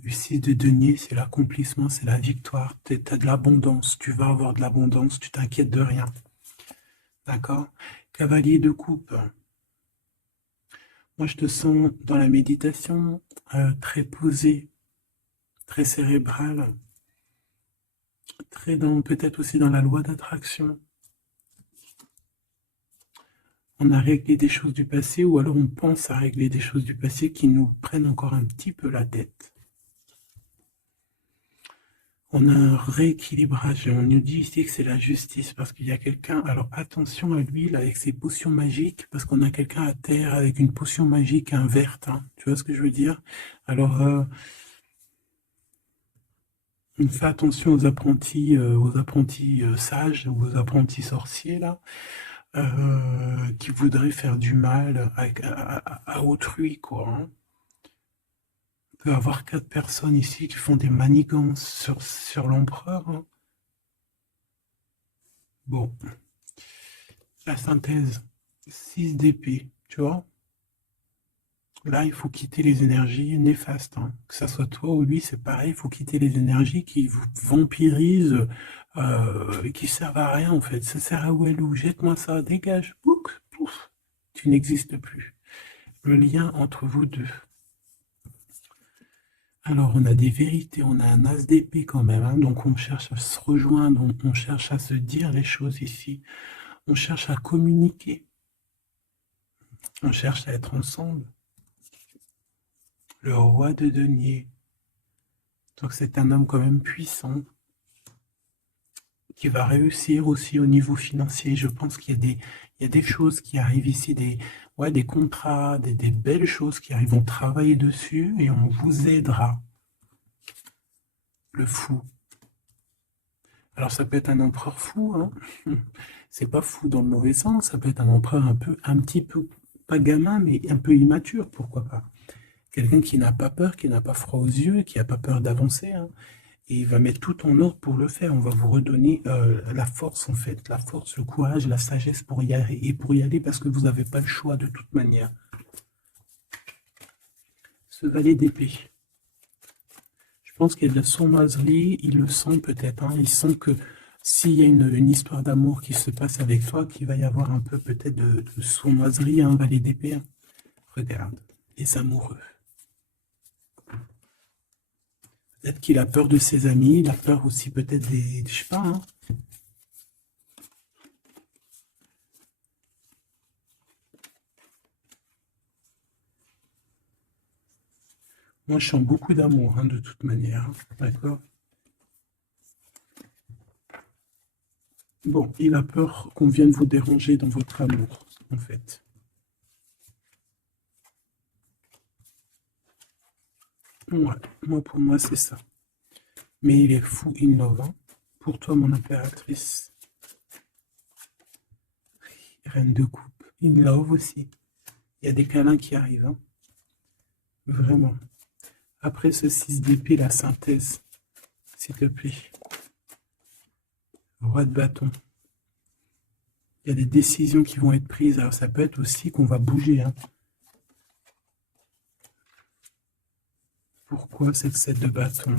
6 de denier, c'est l'accomplissement, c'est la victoire. Tu as de l'abondance, tu vas avoir de l'abondance, tu t'inquiètes de rien. D'accord? Cavalier de coupe. Moi, je te sens dans la méditation, très posé, très cérébral, très peut-être aussi dans la loi d'attraction. On a réglé des choses du passé, ou alors on pense à régler des choses du passé qui nous prennent encore un petit peu la tête. On a un rééquilibrage, et on nous dit ici que c'est la justice, parce qu'il y a quelqu'un, alors attention à lui, là, avec ses potions magiques, parce qu'on a quelqu'un à terre avec une potion magique verte, hein, tu vois ce que je veux dire? Alors, on fait attention aux apprentis sages, ou aux apprentis sorciers, là, qui voudraient faire du mal à autrui, quoi, hein. On peut avoir 4 personnes ici qui font des manigances sur l'empereur, hein. Bon, la synthèse, 6 d'épée, tu vois. Là, il faut quitter les énergies néfastes. Hein. Que ça soit toi ou lui, c'est pareil, il faut quitter les énergies qui vous vampirisent, qui servent à rien en fait. Ça sert à Walou, jette-moi ça, dégage, pouf, pouf, tu n'existes plus. Le lien entre vous deux. Alors, on a des vérités, on a un as d'épée quand même, hein, donc on cherche à se rejoindre, on cherche à se dire les choses ici, on cherche à communiquer, on cherche à être ensemble. Le roi de denier, donc c'est un homme quand même puissant, qui va réussir aussi au niveau financier. Je pense qu'il y a des choses qui arrivent ici, des contrats, des belles choses qui arrivent, on travaille dessus et on vous aidera. Le fou. Alors ça peut être un empereur fou, hein. C'est pas fou dans le mauvais sens, ça peut être un empereur un petit peu, pas gamin, mais un peu immature, pourquoi pas. Quelqu'un qui n'a pas peur, qui n'a pas froid aux yeux, qui n'a pas peur d'avancer, hein. Et il va mettre tout en ordre pour le faire. On va vous redonner la force, en fait. La force, le courage, la sagesse pour y aller. Et pour y aller parce que vous n'avez pas le choix de toute manière. Ce valet d'épée. Je pense qu'il y a de la sournoiserie. Ils le sentent peut-être. Hein. Ils sentent que s'il y a une histoire d'amour qui se passe avec toi, qu'il va y avoir un peu peut-être de sournoiserie, un valet d'épée. Hein. Regarde, les amoureux. Peut-être qu'il a peur de ses amis, il a peur aussi peut-être des... Je sais pas, hein. Moi, je sens beaucoup d'amour, hein, de toute manière. Hein. D'accord? Bon, il a peur qu'on vienne vous déranger dans votre amour, en fait. Ouais, pour moi, c'est ça. Mais il est fou, innovant. Pour toi, mon impératrice. Reine de coupe. In love aussi. Il y a des câlins qui arrivent. Hein. Vraiment. Après ce 6 d'épée, la synthèse. S'il te plaît. Roi de bâton. Il y a des décisions qui vont être prises. Alors ça peut être aussi qu'on va bouger. Hein. Pourquoi cette 7 de bâton?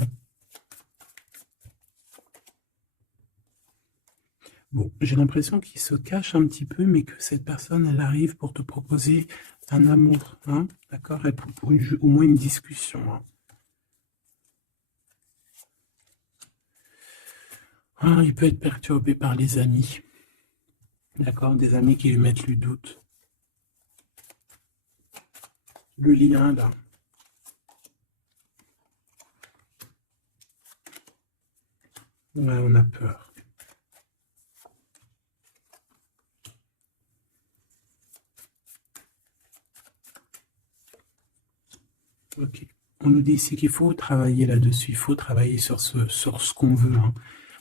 Bon, j'ai l'impression qu'il se cache un petit peu, mais que cette personne, elle arrive pour te proposer un amour, hein, d'accord, pour au moins une discussion. Hein. Ah, il peut être perturbé par les amis. D'accord? Des amis qui lui mettent le doute. Le lien, là. Ouais, on a peur. Ok. On nous dit ici qu'il faut travailler là-dessus, il faut travailler sur ce qu'on veut, hein.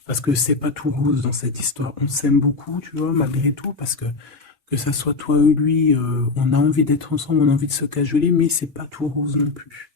Parce que c'est pas tout rose dans cette histoire. On s'aime beaucoup, tu vois, malgré tout, parce que ça soit toi ou lui, on a envie d'être ensemble, on a envie de se cajoler, mais c'est pas tout rose non plus.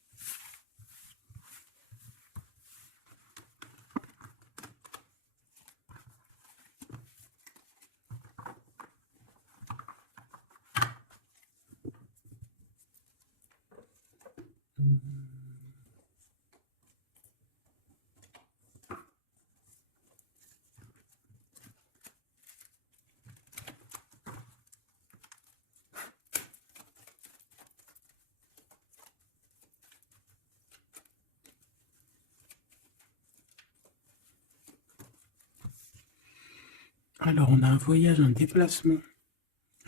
Alors, on a un voyage, un déplacement,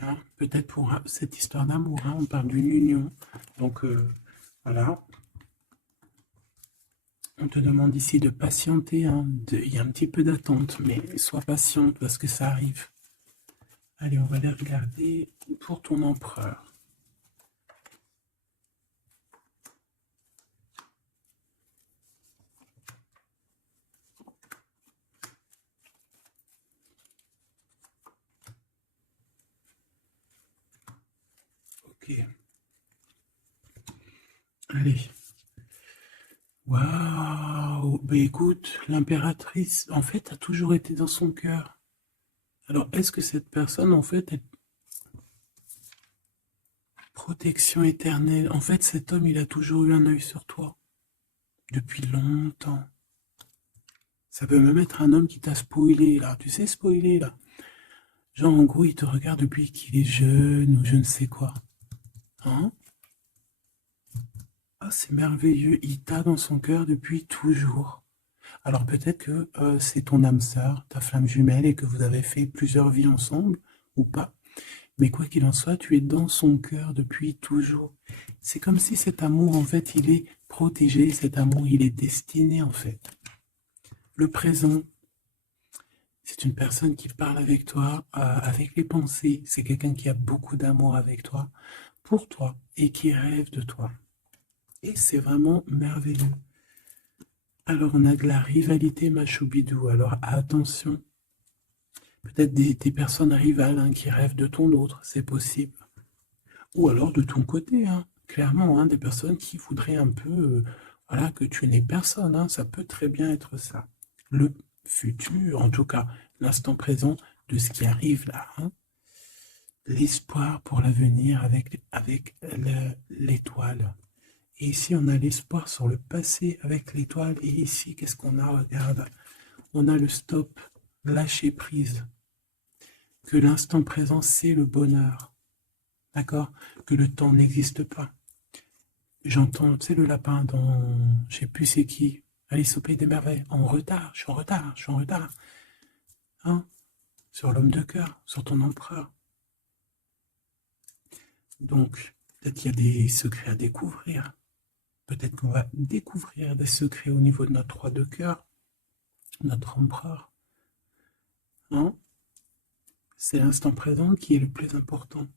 hein, peut-être pour cette histoire d'amour, hein, on parle d'une union. Donc, voilà. On te demande ici de patienter, hein, il y a un petit peu d'attente, mais sois patiente parce que ça arrive. Allez, on va aller regarder pour ton empereur. Ok. Allez. Waouh! Ben écoute, l'impératrice, en fait, a toujours été dans son cœur. Alors, est-ce que cette personne, en fait, est protection éternelle? En fait, cet homme, il a toujours eu un œil sur toi. Depuis longtemps. Ça peut même être un homme qui t'a spoilé, là. Tu sais, spoiler, là. Genre, en gros, il te regarde depuis qu'il est jeune ou je ne sais quoi. Hein? Ah, c'est merveilleux. Il t'a dans son cœur depuis toujours. Alors peut-être que c'est ton âme sœur, ta flamme jumelle, et que vous avez fait plusieurs vies ensemble, ou pas. Mais quoi qu'il en soit, tu es dans son cœur depuis toujours. C'est comme si cet amour, en fait, il est protégé, cet amour, il est destiné, en fait. Le présent, c'est une personne qui parle avec toi, avec les pensées. C'est quelqu'un qui a beaucoup d'amour avec toi, pour toi, et qui rêve de toi. Et c'est vraiment merveilleux. Alors, on a de la rivalité, ma choubidou. Alors, attention. Peut-être des personnes rivales, hein, qui rêvent de ton autre, c'est possible. Ou alors de ton côté, hein, clairement, hein, des personnes qui voudraient un peu, voilà, que tu n'aies personne, hein, ça peut très bien être ça. Le futur, en tout cas, l'instant présent de ce qui arrive là, hein. L'espoir pour l'avenir avec l'étoile. Et ici, on a l'espoir sur le passé avec l'étoile. Et ici, qu'est-ce qu'on a? Regarde, on a le stop, lâcher prise. Que l'instant présent, c'est le bonheur. D'accord? Que le temps n'existe pas. J'entends, tu sais, le lapin dans, je sais plus c'est qui, Alice au Pays des Merveilles, en retard, je suis en retard, je suis en retard. Hein? Sur l'homme de cœur, sur ton empereur. Donc, peut-être qu'il y a des secrets à découvrir. Peut-être qu'on va découvrir des secrets au niveau de notre roi de cœur, notre empereur. Hein? C'est l'instant présent qui est le plus important.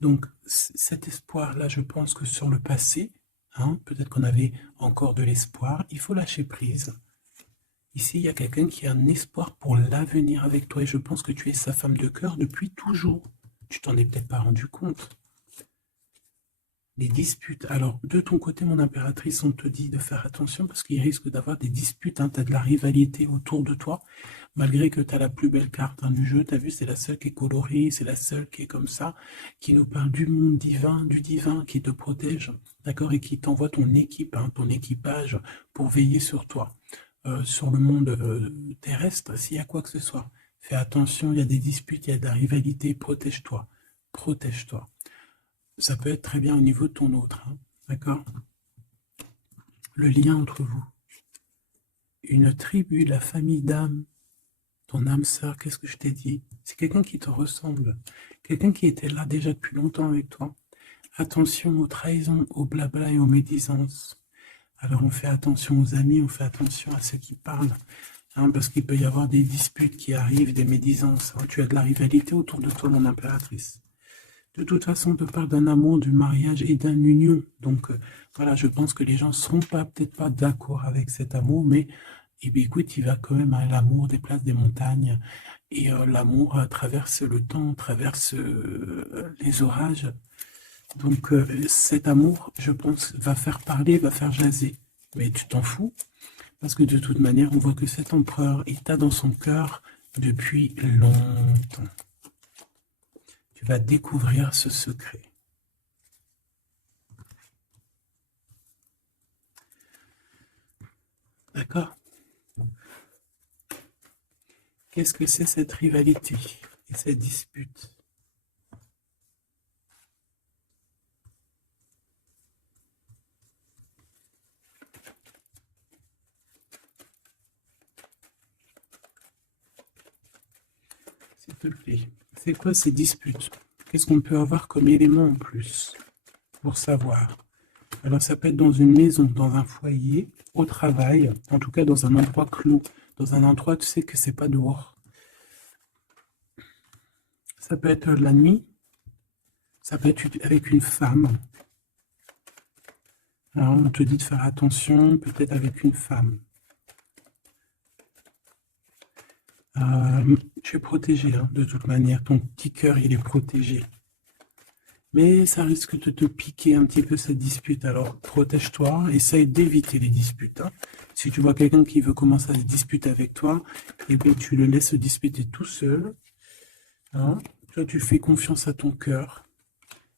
Donc, cet espoir-là, je pense que sur le passé, hein, peut-être qu'on avait encore de l'espoir, il faut lâcher prise. Ici, il y a quelqu'un qui a un espoir pour l'avenir avec toi et je pense que tu es sa femme de cœur depuis toujours. Tu t'en es peut-être pas rendu compte. Les disputes. Alors, de ton côté, mon impératrice, on te dit de faire attention parce qu'il risque d'avoir des disputes, hein. Tu as de la rivalité autour de toi, malgré que tu as la plus belle carte, hein, du jeu. Tu as vu, c'est la seule qui est colorée, c'est la seule qui est comme ça, qui nous parle du monde divin, du divin qui te protège, d'accord, et qui t'envoie ton équipe, hein, ton équipage pour veiller sur toi. Sur le monde terrestre, s'il y a quoi que ce soit. Fais attention, il y a des disputes, il y a de la rivalité, protège-toi. Protège-toi. Ça peut être très bien au niveau de ton autre, hein, d'accord? Le lien entre vous. une tribu, la famille d'âme, ton âme sœur, qu'est-ce que je t'ai dit? C'est quelqu'un qui te ressemble, quelqu'un qui était là déjà depuis longtemps avec toi. Attention aux trahisons, aux blabla et aux médisances. Alors on fait attention aux amis, on fait attention à ceux qui parlent, hein, parce qu'il peut y avoir des disputes qui arrivent, des médisances. Hein. Tu as de la rivalité autour de toi, mon impératrice. De toute façon, on te parle d'un amour, du mariage et d'une union. Donc voilà, je pense que les gens ne seront peut-être pas d'accord avec cet amour, mais eh bien, écoute, il va quand même à l'amour déplace des montagnes. Et l'amour traverse le temps, traverse les orages. Donc cet amour, je pense, va faire parler, va faire jaser. Mais tu t'en fous, parce que de toute manière, on voit que cet empereur, il t'a dans son cœur depuis longtemps. Tu vas découvrir ce secret. D'accord? Qu'est-ce que c'est cette rivalité et cette dispute? S'il te plaît, c'est quoi ces disputes? Qu'est-ce qu'on peut avoir comme élément en plus pour savoir? Alors ça peut être dans une maison, dans un foyer, au travail, en tout cas dans un endroit clos, dans un endroit, tu sais que c'est pas dehors. Ça peut être la nuit, ça peut être avec une femme. Alors on te dit de faire attention, peut-être avec une femme. Tu es protégé, hein, de toute manière, ton petit cœur il est protégé. Mais ça risque de te piquer un petit peu cette dispute, alors protège-toi, essaye d'éviter les disputes. Hein. Si tu vois quelqu'un qui veut commencer à se disputer avec toi, eh bien, tu le laisses se disputer tout seul. Hein. Toi, tu fais confiance à ton cœur,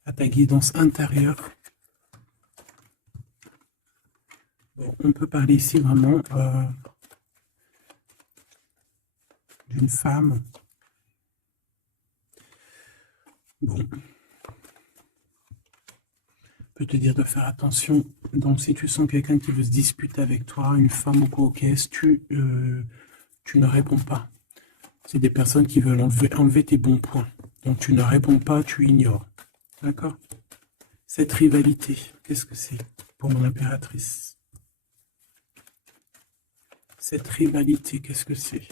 à ta guidance intérieure. Bon, on peut parler ici vraiment d'une femme. Bon. Peut te dire de faire attention. Donc, si tu sens quelqu'un qui veut se disputer avec toi, une femme ou quoi, tu ne réponds pas. C'est des personnes qui veulent enlever tes bons points. Donc, tu ne réponds pas, tu ignores. D'accord? Cette rivalité, qu'est-ce que c'est pour mon impératrice? Cette rivalité, qu'est-ce que c'est?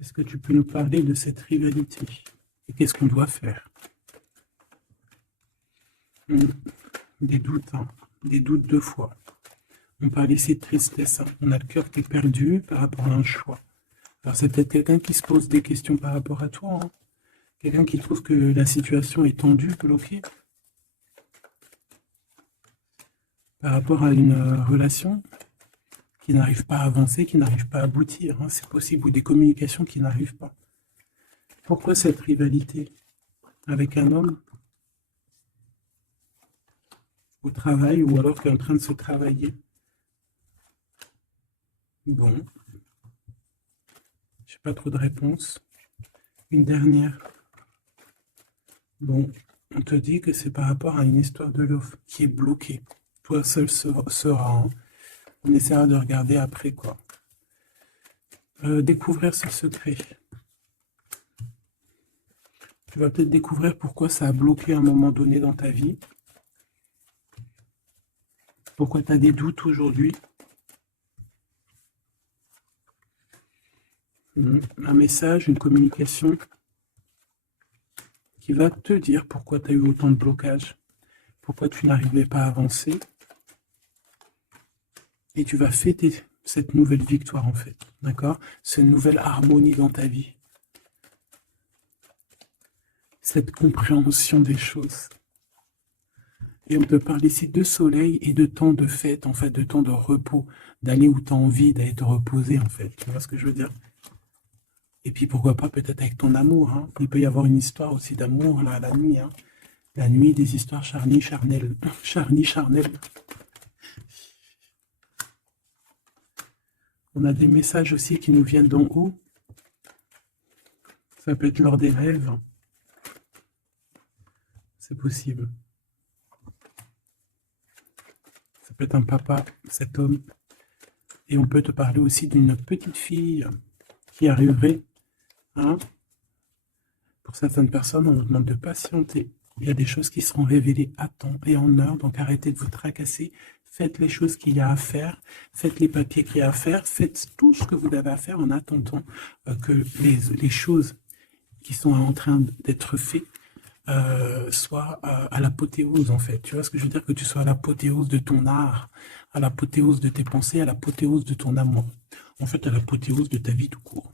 Est-ce que tu peux nous parler de cette rivalité? Et qu'est-ce qu'on doit faire? Des doutes, hein, des doutes de foi. On parle ici de tristesse. Hein. On a le cœur qui est perdu par rapport à un choix. Alors c'est peut-être quelqu'un qui se pose des questions par rapport à toi. Hein. Quelqu'un qui trouve que la situation est tendue, bloquée. Par rapport à une relation qui n'arrive pas à avancer, qui n'arrive pas à aboutir. Hein. C'est possible. Ou des communications qui n'arrivent pas. Pourquoi cette rivalité avec un homme au travail ou alors qui est en train de se travailler? Bon. J'ai pas trop de réponses. Une dernière. Bon, on te dit que c'est par rapport à une histoire de l'offre qui est bloquée. Toi seul sera. Hein. On essaiera de regarder après quoi. Découvrir ce secret. Tu vas peut-être découvrir pourquoi ça a bloqué à un moment donné dans ta vie. Pourquoi tu as des doutes aujourd'hui. Un message, une communication qui va te dire pourquoi tu as eu autant de blocages, pourquoi tu n'arrivais pas à avancer. Et tu vas fêter cette nouvelle victoire en fait, d'accord? Cette nouvelle harmonie dans ta vie. Cette compréhension des choses. Et on te parle ici de soleil et de temps de fête, en fait, de temps de repos, d'aller où tu as envie, d'aller te reposer, en fait. Tu vois ce que je veux dire? Et puis pourquoi pas peut-être avec ton amour. Hein. Il peut y avoir une histoire aussi d'amour là, la nuit. Hein. La nuit, des histoires charnies, charnelles. Charnies, charnelles. On a des messages aussi qui nous viennent d'en haut. Ça peut être lors des rêves. C'est possible. peut être un papa, cet homme. Et on peut te parler aussi d'une petite fille qui arriverait. Hein. Pour certaines personnes, on nous demande de patienter. Il y a des choses qui seront révélées à temps et en heure, donc arrêtez de vous tracasser. Faites les choses qu'il y a à faire, faites les papiers qu'il y a à faire, faites tout ce que vous avez à faire en attendant que les choses qui sont en train d'être faites soient à l'apothéose, en fait. Tu vois ce que je veux dire? Que tu sois à l'apothéose de ton art, à l'apothéose de tes pensées, à l'apothéose de ton amour. En fait, à l'apothéose de ta vie tout court.